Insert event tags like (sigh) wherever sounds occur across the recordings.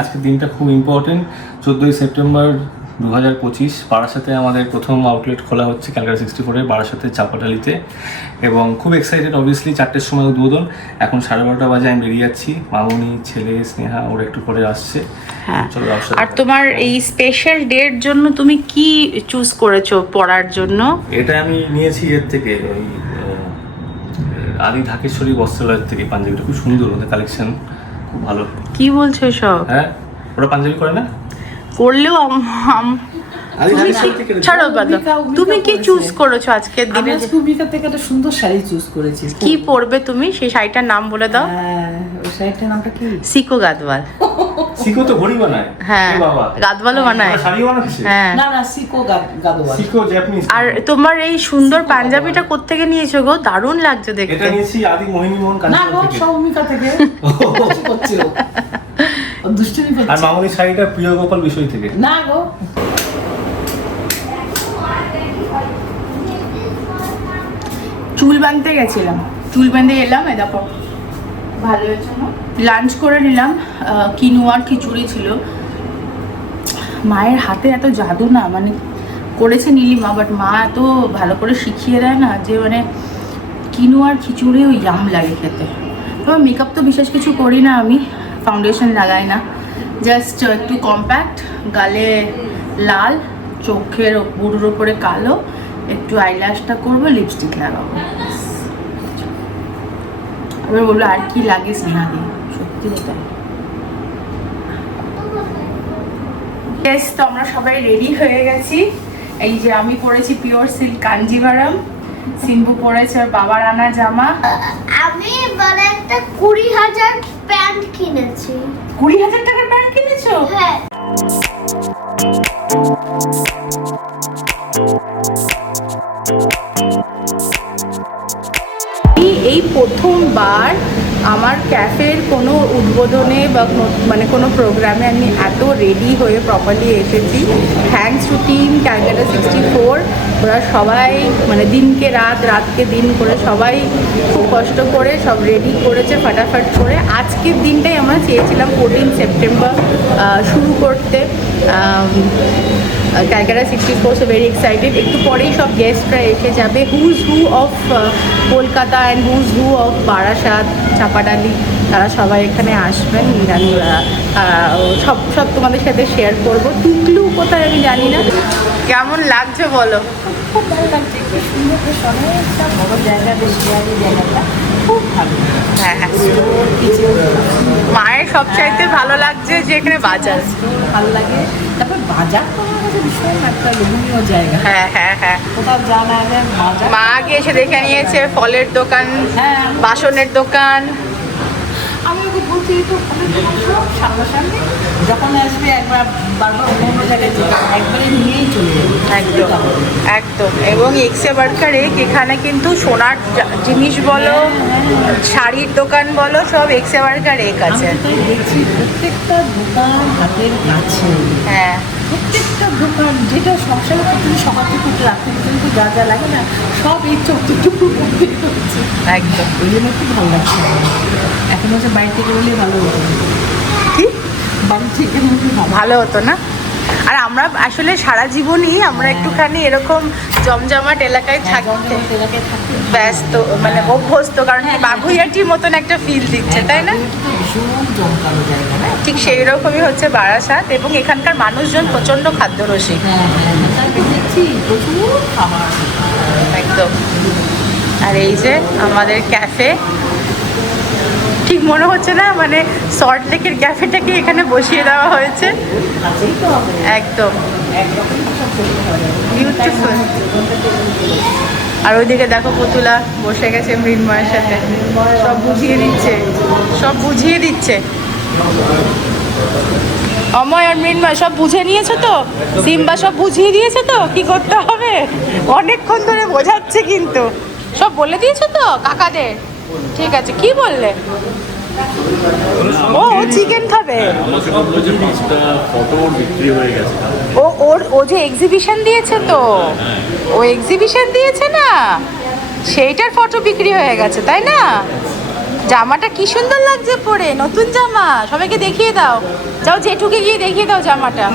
আজকের দিনটা খুব ইম্পর্টেন্ট চোদ্দোই সেপ্টেম্বর দু হাজার পঁচিশ বারাসাতে আমাদের প্রথম আউটলেট খোলা হচ্ছে ক্যালকাটা সিক্সটি ফোরে বারাসাতে চাপাটালিতে। এবং খুব এক্সাইটেড অবভিয়াসলি চারটের সময় উদ্বোধন। এখন সাড়ে বারোটা বাজে আমি বেরিয়ে যাচ্ছি। মামনি ছেলে স্নেহা ওরা একটু পরে আসছে। হ্যাঁ। আর তোমার এই স্পেশাল ডের জন্য তুমি কি চুজ করেছ পড়ার জন্য? এটা আমি নিয়েছি এর থেকে ওই আদি ঢাকেশ্বরী বস্ত্রালয়ের থেকে পাঞ্জাবিটা। খুব সুন্দর ওদের কালেকশন খুব ভালো। কি বলছো সব হ্যাঁ? ওরা পাঞ্জাবি করে না? করলেও আম- আম- তুমি কি- ছাড়ো তুমি কি চুজ করেছ? আজকের দিনে? আজকে অম্বিকা থেকে একটা সুন্দর শাড়ি চুজ করেছি। কি পরবে তুমি? সেই শাড়িটার নাম বলে দাও। হ্যাঁ, ওই শাড়িটার নামটা কি? সিকো গাদওয়াল। (laughs) সিকো তো ঘড়ি বানায়। হ্যাঁ বাবা। গাদওয়ালও বানায়। শাড়িও বানাচ্ছে? হ্যাঁ। না না সিকো গা- গাদোয়াল সিকো জাপানিজ আর তোমার এই সুন্দর পাঞ্জাবিটা কোত্থেকে নিয়েছো গো? দারুণ লাগছে এটা নিয়েছি আদি মোহিনী মোহন না কাঞ্চন গো থেকে। অম্বিকা থেকে। (laughs) দুষ্টুমি আর মামনি শাড়িটা প্রিয় গোপাল বিষয় থেকে। না গো। চুল বাঁধতে গেছিলাম। চুল বেঁধে এলাম এ দেখো। ভালো লাঞ্চ করে নিলাম। কিনুয়ার খিচুড়ি ছিল। মায়ের হাতে এত জাদু না মানে করেছে নীলিমা বাট মা এত ভালো করে শিখিয়ে দেয় না যে মানে কিনুয়ার খিচুড়িও ইয়াম লাগে খেতে। তবে মেকআপ তো বিশেষ কিছু করি না আমি ফাউন্ডেশন লাগাই না। জাস্ট একটু কম্প্যাক্ট গালে লাল, চোখের বুড়োর ওপরে কালো, একটু আইল্যাশটা করব লিপস্টিক লাগাবো। এবার বলল আর কি লাগে স্নেহাদি সত্যি Yes, তো আমরা সবাই রেডি হয়ে গেছি। এই যে আমি পরেছি পিওর সিল্ক কাঞ্জিভারাম সিম্বু পরেছে ওর বাবার আনা জামা। আমি এবার একটা কুড়ি হাজার প্যান্ট কিনেছি। কুড়ি হাজার টাকার প্যান্ট কিনেছো? হ্যাঁ। এই প্রথমবার আমার ক্যাফের কোনো উদ্বোধনে বা মানে কোনো প্রোগ্রামে আমি এত রেডি হয়ে প্রপারলি এসেছি। Thanks to team Calcutta sixty four ওরা সবাই মানে দিনকে রাত, রাতকে দিন করে সবাই খুব কষ্ট করে সব রেডি করেছে ফাটাফাট করে। আজকের দিনটাই আমরা চেয়েছিলাম ফোরটিন সেপ্টেম্বর শুরু করতে। Calcutta sixty four so very excited একটু পরেই সব গেস্টরা এসে যাবে। Who's who of Kolkata and who's who of Barasat Chapadali তারা সবাই এখানে আসবেন। আমি আহ, আহ, সব সব তোমাদের সাথে শেয়ার করব। টুকলু কোথায় আমি জানি না। কেমন লাগছে বলো? খুব ভালো লাগছে। কি সুন্দর বেশ অনেকটা বড় জায়গা বেশ জায়গাটা। খুব ভালো। হ্যাঁ হ্যাঁ। সবচাইতে ভালো লাগছে যে এখানে বাজার। ভালো লাগে। তারপর বাজার তো আমার কাছে ভীষণ একটা লোভনীয় জায়গা। হ্যাঁ হ্যাঁ হ্যাঁ। কোথাও জানা যায় বাজার মা আগে এসে দেখে নিয়েছে ফলের দোকান হ্যাঁ। বাসনের দোকান। আমি ওকে বলছি তো ফলের দোকান সব সামনাসামনি? যখন আসবে একবার বারবার অন্য অন্য জায়গায় একবারে নিয়েই চলে একদম একদম। এবং এক্সে বার্কারে এখানে কিন্তু সোনার জিনিস বলো শাড়ির দোকান বলো সব এক্সে বার্কার এক আছে। দেখছি প্রত্যেকটা দোকান হাতের কাছে। হ্যাঁ। প্রত্যেকটা দোকান যেটা সংসারে তুমি সকাল থেকে উঠে রাত্রি পর্যন্ত যা যা লাগে না সব এই চোখটুকু মধ্যে হচ্ছে। একদম। ওই জন্য খুব ভালো লাগছে। এখন হচ্ছে বাড়ি থেকে বলে ভালো হতো। কি? বাড়ি থেকে ভালো হতো না। আর আমরা আসলে সারা জীবনই আমরা একটুখানি এরকম জমজমাট এলাকায় হ্যাঁ, থাকতে থাকি ব্যস্ত মানে অভ্যস্ত কারণ কি বাগুইয়াটির মতন একটা ফিল দিচ্ছে তাই না? ঠিক সেই রকমই হচ্ছে বারাসাত এবং এখানকার মানুষজন প্রচণ্ড খাদ্যরসিক। হ্যাঁ হ্যাঁ একদম। আর এই যে আমাদের ক্যাফে ঠিক মনে হচ্ছে না মানে সল্ট লেকের ক্যাফেটাকে এখানে বসিয়ে দেওয়া হয়েছে। একদম। Beautiful. আর ওইদিকে দেখো পুতুলা বসে গেছে মৃন্ময়ের সাথে। সব বুঝিয়ে দিচ্ছে, সব বুঝিয়ে দিচ্ছে। অময় আর মৃন্ময়, সব বুঝে নিয়েছো তো? সিম্বা সব বুঝিয়ে দিয়েছে তো? কি করতে হবে? অনেকক্ষণ ধরে বোঝাচ্ছে কিন্তু। সব বলে দিয়েছ তো কাকাদের? ঠিক আছে কি বললে? ও চিকেন খাবে? আমাকে বলল যে পাঁচটা ফটো বিক্রি হয়ে গেছে। ও ওর ও যে এক্সিবিশন দিয়েছে তো? ও এক্সিবিশন দিয়েছে না? সেইটার ফটো বিক্রি হয়ে গেছে তাই না? জামাটা কি সুন্দর লাগছে পরে নতুন জামা। সবাইকে দেখিয়ে দাও। যাও জেঠুকে গিয়ে দেখিয়ে দাও জামাটা।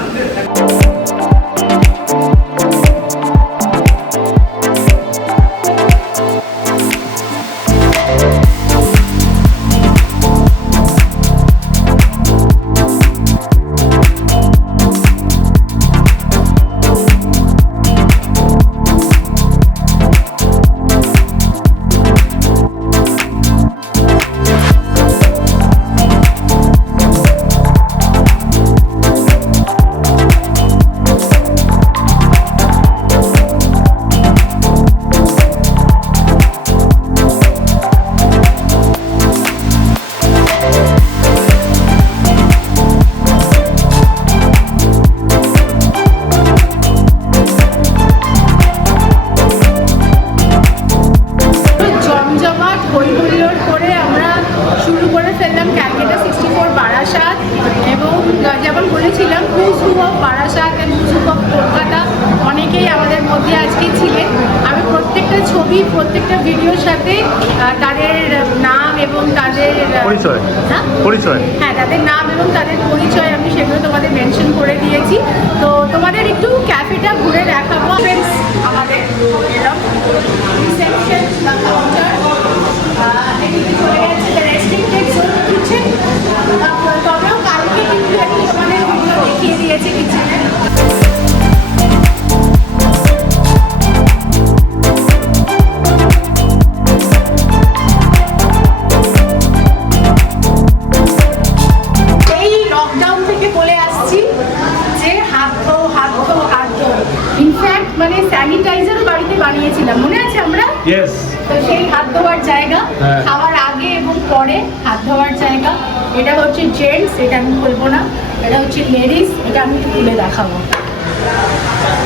আমি বলব না। এটা হচ্ছে লেডিস এটা আমি তুলে দেখাবো।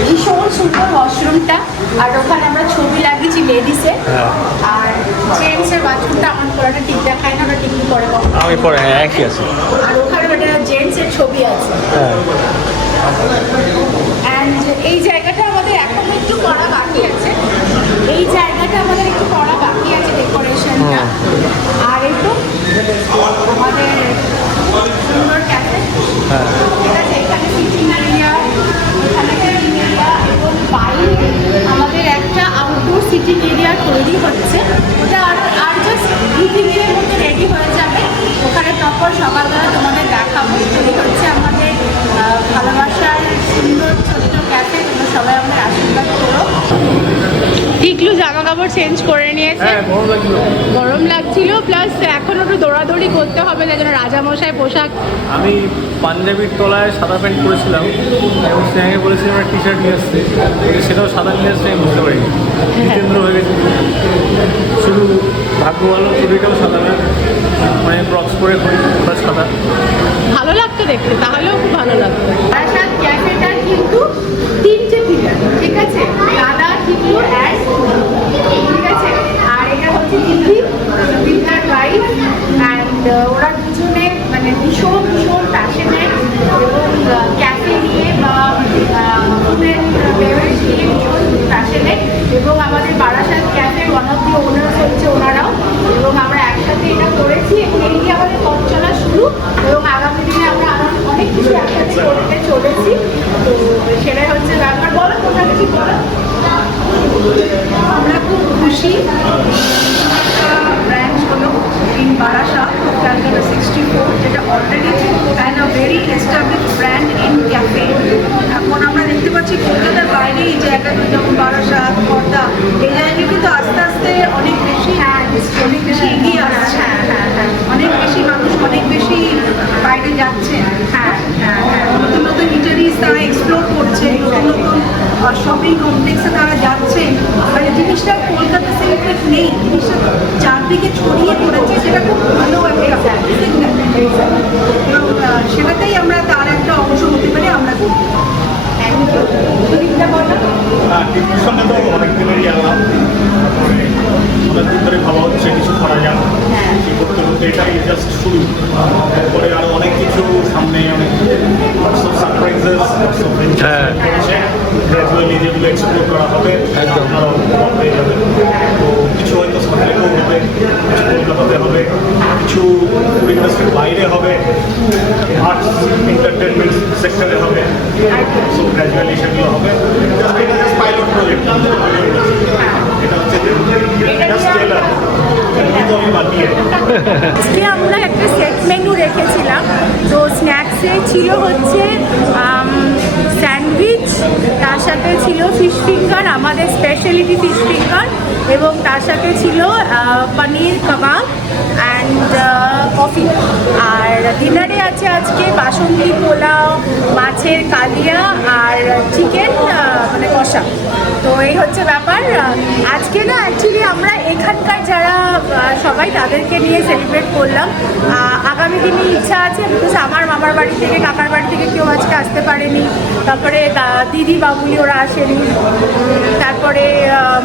ভীষণ সুন্দর ওয়াশরুমটা আর ওখানে আমরা ছবি লাগিয়েছি লেডিসে। হ্যাঁ। আর জেন্টসের বাথরুমটা আমার পুরোটা ঠিক দেখায় না ওটা ঠিক পরে আমি পরে হ্যাঁ একই আছে। আর ওখানে ওটা জেন্টসের ছবি আছে। হ্যাঁ। অ্যান্ড এই জায়গাটা আমাদের এখনও একটু করা বাকি আছে। এই জায়গাটা আমাদের একটু করা বাকি আছে ডেকোরেশনটা আর এই তো আমাদের হ্যাঁ। চেঞ্জ করে নিয়েছে। হ্যাঁ গরম লাগছিল। প্লাস এখন একটু দৌড়াদৌড়ি করতে হবে যার জন্য রাজামশাই পোশাক আমি পাঞ্জাবির তলায় সাদা প্যান্ট পরেছিলাম এবং স্নেহাকে বলেছিলাম একটা টি শার্ট নিয়ে আসতে। সেটাও সাদা নিয়ে আসতে আমি বুঝতে পারিনি। জিতেন্দ্র হয়ে গেছে। শুধু ভাগ্য ভালো চুরিটাও সাদা না। মানে ক্রক্স করে করি ওটা সাদা। ভালো লাগতো দেখতে তাহলেও খুব ভালো লাগতো। কিন্তু তিনটে ঠিক আছে? দাদা অ্যান্ড ঠিক আছে আর এটা হচ্ছে দিদি দিদার ওয়াইফ অ্যান্ড ওরা দুজনে মানে ভীষণ ভীষণ প্যাশনেট এবং ক্যাফে নিয়ে বা ফুডের বেভারেজ নিয়ে ভীষণ প্যাশনেট এবং আমাদের Barasat cafe one of the owners হচ্ছে ওনারাও এবং আমরা একসাথে এটা করেছি এবং এই নিয়ে আমাদের পথ চলা শুরু এবং আগামী দিনে আমরা আরও অনেক কিছু একসাথে করতে চলেছি তো সেটাই হচ্ছে ব্যাপার বলো তোমরা কিছু বলো আমরা খুব খুশি ব্রাঞ্চ হলো in Barasat Calcutta sixty four যেটা already and a very establish brand in cafe এখন আমরা দেখতে পাচ্ছি কলকাতার বাইরে এই জায়গাটা যেমন বারাসাত খর্দা এই জায়গায় কিন্তু আস্তে আস্তে অনেক বেশি হ্যাঁ অনেক বেশি এগিয়ে আসছে হ্যাঁ হ্যাঁ হ্যাঁ অনেক বেশি মানুষ অনেক বেশি বাইরে যাচ্ছে হ্যাঁ হ্যাঁ হ্যাঁ নতুন নতুন ইটারিজ তারা এক্সপ্লোর করছে নতুন নতুন শপিং কমপ্লেক্সে তারা যাচ্ছে মানে জিনিসটা কলকাতা সেন্ট্রিক নেই। জিনিসটা চারদিকে ছড়িয়ে পড়েছে সেটা খুব ভালো একটা সেটাতেই আমরা তার একটা অংশ হতে পারি আমরা করি সুদীপটা বলো। হ্যাঁ টিভির সঙ্গে তো অনেক দিনেরই আলাপ অনেকদিন ধরে ভাবা হচ্ছে কিছু করা যাক। কি করতে করতে এটাই জাস্ট শুরু। পরে আরও অনেক কিছু সামনে অনেক সারপ্রাইজেস হ্যাঁ। গ্র্যাজুয়ালি যেগুলো এক্সপ্লোর করা হবে একদম। আপনারাও অবাক হয়ে যাবেন তো কিছু হয়তো সামনে হবে কলকাতাতে হবে কিছু ইন্ডাস্ট্রির বাইরে হবে আর্টস এন্টারটেনমেন্ট সেক্টরে হবে সো গ্র্যাজুয়ালি সেগুলো হবে জাস্ট এটা জাস্ট পাইলট প্রজেক্ট এটা হচ্ছে জাস্ট ট্রেলার কিন্তু আমি বাকিয়ে আজকে আমরা একটা সেট মেনু রেখেছিলাম তো ছিল হচ্ছে স্যান্ডউইচ, তার সাথে ছিল ফিশ ফিঙ্গার, আমাদের স্পেশালিটি ফিশ ফিঙ্গার, এবং তার সাথে ছিল পনির কাবাব অ্যান্ড কফি। আর ডিনারে আছে আজকে বাসন্তী পোলাও, মাছের কালিয়া আর চিকেন মানে কষা। তো এই হচ্ছে ব্যাপার। আজকে না অ্যাকচুয়ালি আমরা এখানকার যারা সবাই তাদেরকে নিয়ে সেলিব্রেট করলাম। আগামী দিনে ইচ্ছা আছে বিকজ আমার মামার বাড়ি থেকে, কাকার বাড়ি থেকে কেউ আজকে আসতে পারেনি। তারপরে দিদি, বাবুলি ওরা আসেনি। তারপরে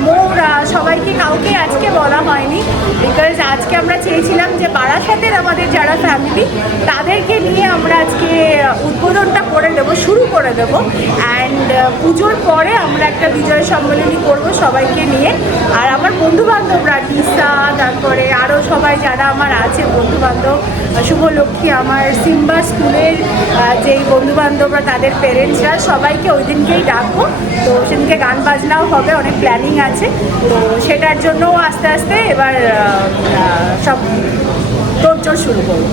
মৌরা, সবাইকে কাউকে আজকে বলা হয়নি বিকজ আজকে আমরা চেয়েছিলাম যে বারাসাতের আমাদের যারা ফ্যামিলি তাদেরকে নিয়ে আমরা আজকে উদ্বোধনটা করে দেবো, শুরু করে দেবো। অ্যান্ড পুজোর পরে আমরা একটা বিজয় সম্মেলনী করব সবাইকে নিয়ে। আর আমার বন্ধু বান্ধবরা দিশা তারপরে আরও সবাই যারা আমার আছে বন্ধু বান্ধব শুভলক্ষ্মী আমার সিম্বা স্কুলের যেই বন্ধু বান্ধবরা তাদের পেরেন্টসরা সবাইকে ওই দিনকেই ডাকবো। তো সেদিনকে গান বাজনাও হবে, অনেক প্ল্যানিং আছে। তো সেটার জন্য আস্তে আস্তে এবার সব তোড়জোড় শুরু করব।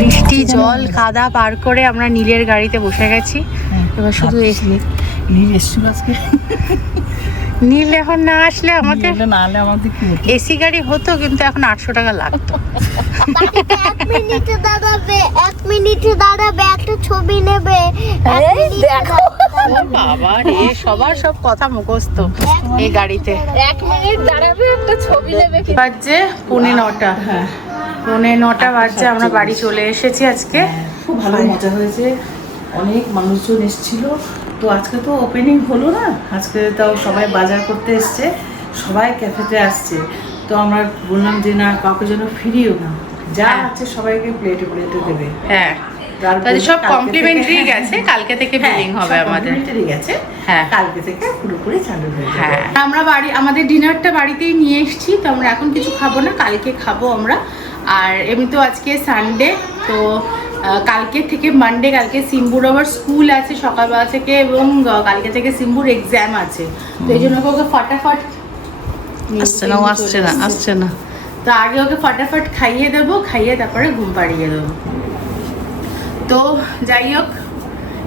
বৃষ্টি জল কাদা পার করে আমরা নীলের গাড়িতে বসে গেছি। এবার শুধু নীল এসছিল আজকে। নীল এখন না আসলে আমাদের না হলে আমাদের কি হতো? এসি গাড়ি হতো কিন্তু এখন আটশো টাকা লাগতো। এক মিনিটে দাঁড়াবে এক মিনিটে দাঁড়াবে একটা ছবি নেবে দাঁড়াবে। বাবা রে সবার সব কথা মুখস্থ এই গাড়িতে। এক মিনিট দাঁড়াবে একটা ছবি নেবে বাজছে পৌনে নটা। হ্যাঁ। পৌনে নটা বাজছে আমরা বাড়ি চলে এসেছি আজকে। খুব ভালো মজা হয়েছে। অনেক মানুষজন এসেছিল। তো আজকে তো ওপেনিং হলো না আজকে তাও সবাই বাজার করতে এসছে সবাই ক্যাফেতে আসছে। তো আমরা বললাম যে না কাউকে যেন ফিরিও না। যা হ্যাঁ। আছে সবাইকে প্লেটে প্লেটে দেবে। হ্যাঁ। তাদের সব কমপ্লিমেন্টারি গেছে কালকে থেকে হ্যাঁ, বিলিং হবে আমাদের। গেছে। হ্যাঁ। কালকে থেকে পুরোপুরি চালু হয়ে যাবে। হ্যাঁ। আমরা বাড়ি আমাদের ডিনারটা বাড়িতেই নিয়ে এসেছি তো আমরা এখন কিছু খাব না কালকে খাব আমরা। আর এমনিতেও আজকে সানডে তো কালকে থেকে মানডে কালকে সিম্বুর আবার স্কুল আছে সকালবেলা থেকে এবং কালকে থেকে সিম্বুর এক্সাম আছে। তো এই জন্য ওকে ফটাফট আসছে না আসছে না আসছে না। তো আগে ওকে ফটাফট খাইয়ে দেবো খাইয়ে তারপরে ঘুম পাড়িয়ে দেবো। তো যাই হোক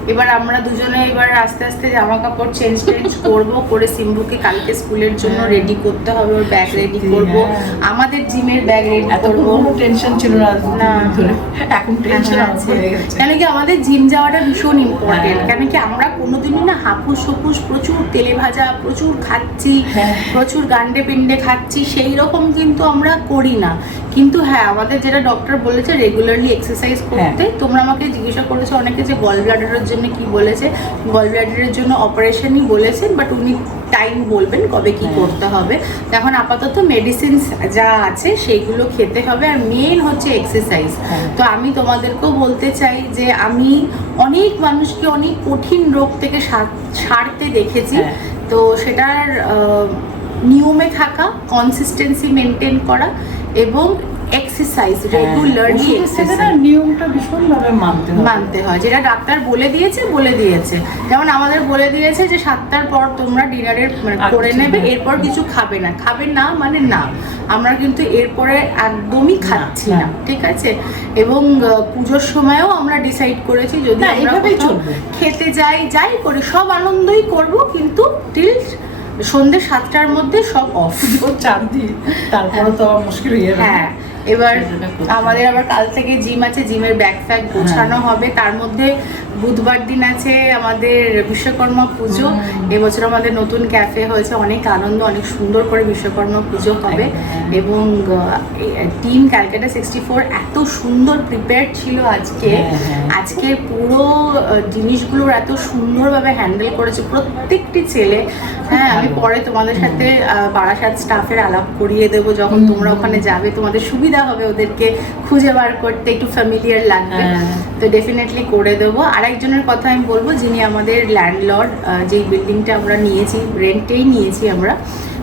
এবার আমরা দুজনে এবার আস্তে আস্তে জামা কাপড় চেঞ্জ টেঞ্জ করব করে সিম্বুকে কালকে স্কুলের জন্য হ্যাঁ। রেডি করতে হবে ওর ব্যাগ রেডি করব হ্যাঁ। আমাদের জিমের ব্যাগ রেডি করব টেনশন ছিল না না। এখন টেনশন হ্যাঁ, হয়ে গেছে কেন কি আমাদের জিম যাওয়াটা ভীষণ ইম্পর্টেন্ট হ্যাঁ। কেন কি আমরা কোনোদিনই না হাপুস হুপুস প্রচুর তেলে ভাজা প্রচুর খাচ্ছি হ্যাঁ। প্রচুর গান্ডে পিন্ডে খাচ্ছি সেই রকম কিন্তু আমরা করি না কিন্তু হ্যাঁ আমাদের যেটা ডক্টর বলেছে রেগুলারলি এক্সারসাইজ করতে। তোমরা আমাকে জিজ্ঞাসা করেছ অনেকে যে গল ব্লাডারের জন্য কি বলেছে। গল ব্লাডারের জন্য অপারেশনই বলেছেন বাট উনি টাইম বলবেন কবে কি হ্যাঁ। করতে হবে। এখন আপাতত মেডিসিন যা আছে সেইগুলো খেতে হবে। আর মেন হচ্ছে এক্সারসাইজ হ্যাঁ। তো আমি তোমাদেরকেও বলতে চাই যে আমি অনেক মানুষকে অনেক কঠিন রোগ থেকে সারতে দেখেছি। হ্যাঁ। তো সেটার নিয়মে থাকা কনসিস্টেন্সি মেনটেন করা। এবং এক্সারসাইজ রেগুলারলি ওষুধের থেকে না নিয়মটা ভীষণভাবে মানতে মানতে হয় যেটা ডাক্তার বলে দিয়েছে বলে দিয়েছে। যেমন আমাদের বলে দিয়েছে যে সাতটার পর তোমরা ডিনারের করে নেবে এরপর কিছু খাবে না। খাবে না মানে না। আমরা কিন্তু এরপরে একদমই খাচ্ছি না। ঠিক আছে? এবং পুজোর সময়ও আমরা ডিসাইড করেছি যদি আমরা। খেতে যাই যাই করি সব আনন্দই করব কিন্তু টিল সন্ধ্যে সাতটার মধ্যে সব অফ চার দিন তারপরে তো মুশকিল হয়ে যাবে। হ্যাঁ এবার। আমাদের আবার কাল থেকে জিম আছে জিমের ব্যাগ ফ্যাগ গোছানো হবে। তার মধ্যে বুধবার দিন আছে আমাদের বিশ্বকর্মা পুজো। এবছর আমাদের নতুন ক্যাফে হয়েছে। অনেক আনন্দ অনেক সুন্দর করে বিশ্বকর্মা পুজো হবে। এবং টিম ক্যালকাটা সিক্সটি ফোর এত সুন্দর প্রিপেয়ার ছিল আজকে। হ্যাঁ, হ্যাঁ। আজকে পুরো জিনিসগুলোর এত সুন্দরভাবে হ্যান্ডেল করেছে প্রত্যেকটি ছেলে। হ্যাঁ আমি পরে তোমাদের সাথে বারাসাত স্টাফের আলাপ করিয়ে দেবো যখন তোমরা ওখানে যাবে। তোমাদের সুবিধা হবে ওদেরকে খুঁজে বার করতে একটু ফ্যামিলিয়ার লাগবে। হ্যাঁ। তো ডেফিনেটলি করে দেবো। আর একজনের কথা আমি বলব যিনি আমাদের ল্যান্ডলর্ড যেই বিল্ডিংটা আমরা নিয়েছি রেন্টেই নিয়েছি আমরা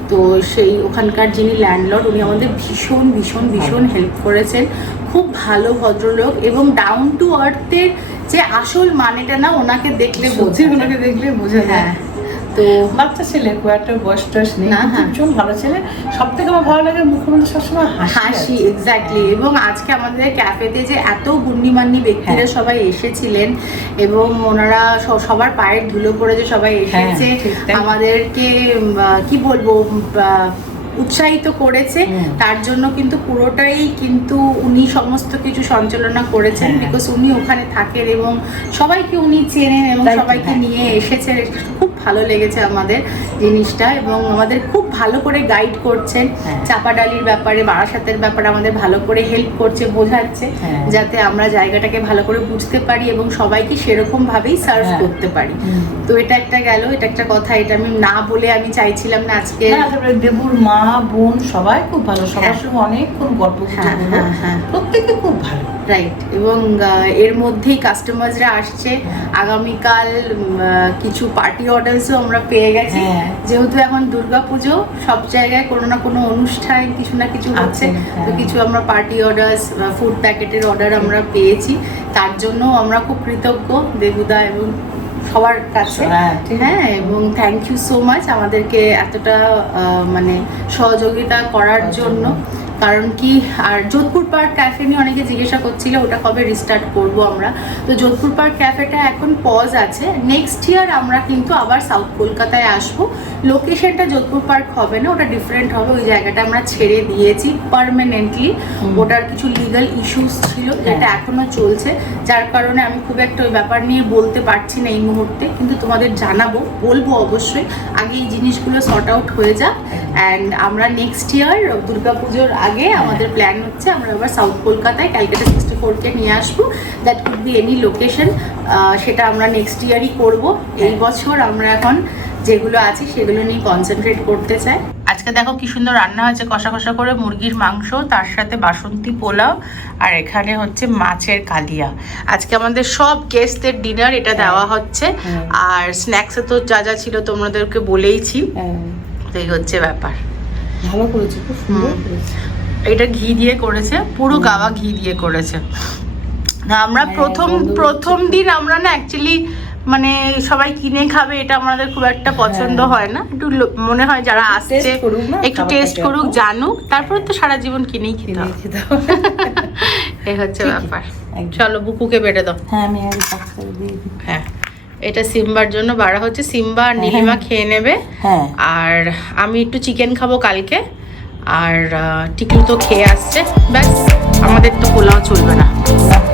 তো সেই ওখানকার যিনি ল্যান্ডলর্ড উনি আমাদের ভীষণ ভীষণ ভীষণ হেল্প করেছেন। খুব ভালো ভদ্রলোক এবং ডাউন টু আর্থের যে আসল মানেটা না ওনাকে দেখলে বোঝে ওনাকে দেখলে বোঝা যায়। হ্যাঁ। তো বাচ্চা ছেলে খুব একটা বয়স টয়স নেই। ভীষণ ভালো ছেলে সব থেকে আমার ভালো লাগে মুখ্যমন্ত্রী সবসময় হাসি এক্স্যাক্টলি এবং আজকে আমাদের ক্যাফেতে যে এত গুণ্ডিমান্নি ব্যক্তিরা হ্যাঁ। সবাই এসেছিলেন এবং ওনারা সবার পায়ের ধুলো পড়ে যে সবাই এসেছে হ্যাঁ, তাই। আমাদেরকে কি বলব উৎসাহিত করেছে তার জন্য কিন্তু পুরোটাই কিন্তু উনি সমস্ত কিছু সঞ্চালনা করেছেন হ্যাঁ। বিকজ উনি ওখানে থাকেন এবং সবাইকে উনি চেনেন এবং সবাইকে হ্যাঁ। নিয়ে এসেছেন খুব ভালো লেগেছে আমাদের জিনিসটা এবং আমাদের খুব ভালো করে গাইড করছেন হ্যাঁ। চাপাডালির ব্যাপারে বারাসাতের ব্যাপারে আমাদের ভালো করে হেল্প করছে বোঝাচ্ছে হ্যাঁ। যাতে আমরা জায়গাটাকে ভালো করে বুঝতে পারি এবং সবাইকে সেরকম ভাবেই সার্ভ হ্যাঁ। করতে পারি তো এটা একটা গেল এটা একটা কথা এটা আমি না বলে আমি চাইছিলাম না আজকে দেবুর মা বোন সবাই খুব ভালো সবার হ্যাঁ। সঙ্গে অনেকক্ষণ গল্প হ্যাঁ। হ্যাঁ। প্রত্যেকে খুব ভালো রাইট এবং এর মধ্যেই কাস্টমারসরা আসছে আগামীকাল কিছু পার্টি অর্ডারসও আমরা পেয়ে গেছি। যেহেতু এখন দুর্গাপুজো সব জায়গায় কোনো না কোনো অনুষ্ঠান কিছু না কিছু হচ্ছে আছে। তো কিছু আমরা পার্টি অর্ডার্স ফুড প্যাকেটের অর্ডার আমরা পেয়েছি তার জন্য আমরা খুব কৃতজ্ঞ দেবুদা এবং সবার কাছে। হ্যাঁ, হ্যাঁ এবং থ্যাংক ইউ সো মাচ আমাদেরকে এতটা আহ, মানে সহযোগিতা করার জন্য। কারণ কি আর যোধপুর পার্ক ক্যাফে নিয়ে অনেকে জিজ্ঞাসা করছিল ওটা কবে রিস্টার্ট করব আমরা? তো যোধপুর পার্ক ক্যাফেটা এখন পজ আছে। নেক্সট ইয়ার আমরা কিন্তু আবার সাউথ কলকাতায় আসব। লোকেশনটা যোধপুর পার্ক হবে না ওটা ডিফারেন্ট হবে। ওই জায়গাটা আমরা ছেড়ে দিয়েছি পারমানেন্টলি ওটার কিছু লিগাল ইস্যুস ছিল যেটা এখনও চলছে। যার কারণে আমি খুব একটা ওই ব্যাপার নিয়ে বলতে পারছি না এই মুহূর্তে। কিন্তু তোমাদের জানাব বলব অবশ্যই। আগে এই জিনিসগুলো সর্ট আউট হয়ে যাক। অ্যান্ড আমরা নেক্সট ইয়ার দুর্গাপুজোর আগে আমাদের প্ল্যান হচ্ছে আমরা আবার সাউথ কলকাতায় ক্যালকাটা সিক্সটি ফোরকে নিয়ে আসব। That could be any location সেটা আমরা নেক্সট ইয়ারই করব। এই বছর আমরা এখন যেগুলো আছে সেগুলো নিয়ে কনসেন্ট্রেট করতে চাই। আজকে দেখো কি সুন্দর রান্না হয়েছে কষা কষা করে মুরগির মাংস তার সাথে বাসন্তী পোলাও আর এখানে হচ্ছে মাছের কালিয়া। আজকে আমাদের সব গেস্টদের ডিনার এটা দেওয়া হচ্ছে। হ্যাঁ। আর স্ন্যাক্সে তো যা যা ছিল তোমাদেরকে বলেইছি। হ্যাঁ, তো এই হচ্ছে ব্যাপার। ভালো করেছে খুব সুন্দর। এটা ঘি দিয়ে করেছে পুরো গাওয়া ঘি দিয়ে করেছে। না আমরা হ্যাঁ, প্রথম প্রথম দিন আমরা না অ্যাকচুয়ালি মানে সবাই কিনে খাবে এটা আমাদের খুব একটা পছন্দ হ্যাঁ। হয় না। একটু মনে হয় যারা আসছে একটু টেস্ট করুক। জানুক তারপর তো সারা জীবন কিনেই খেতে হবে। (laughs) এই হচ্ছে ব্যাপার। চলো বুকুকে বেটে দাও। হ্যাঁ আমি হ্যাঁ। এটা সিম্বার জন্য। বাড়া হচ্ছে সিম্বা আর নীলিমা খেয়ে নেবে। হ্যাঁ। আর আমি একটু চিকেন খাব কালকে। আর টিকলু তো খেয়ে আসছে। ব্যাস আমাদের তো পোলাও চলবে না। না,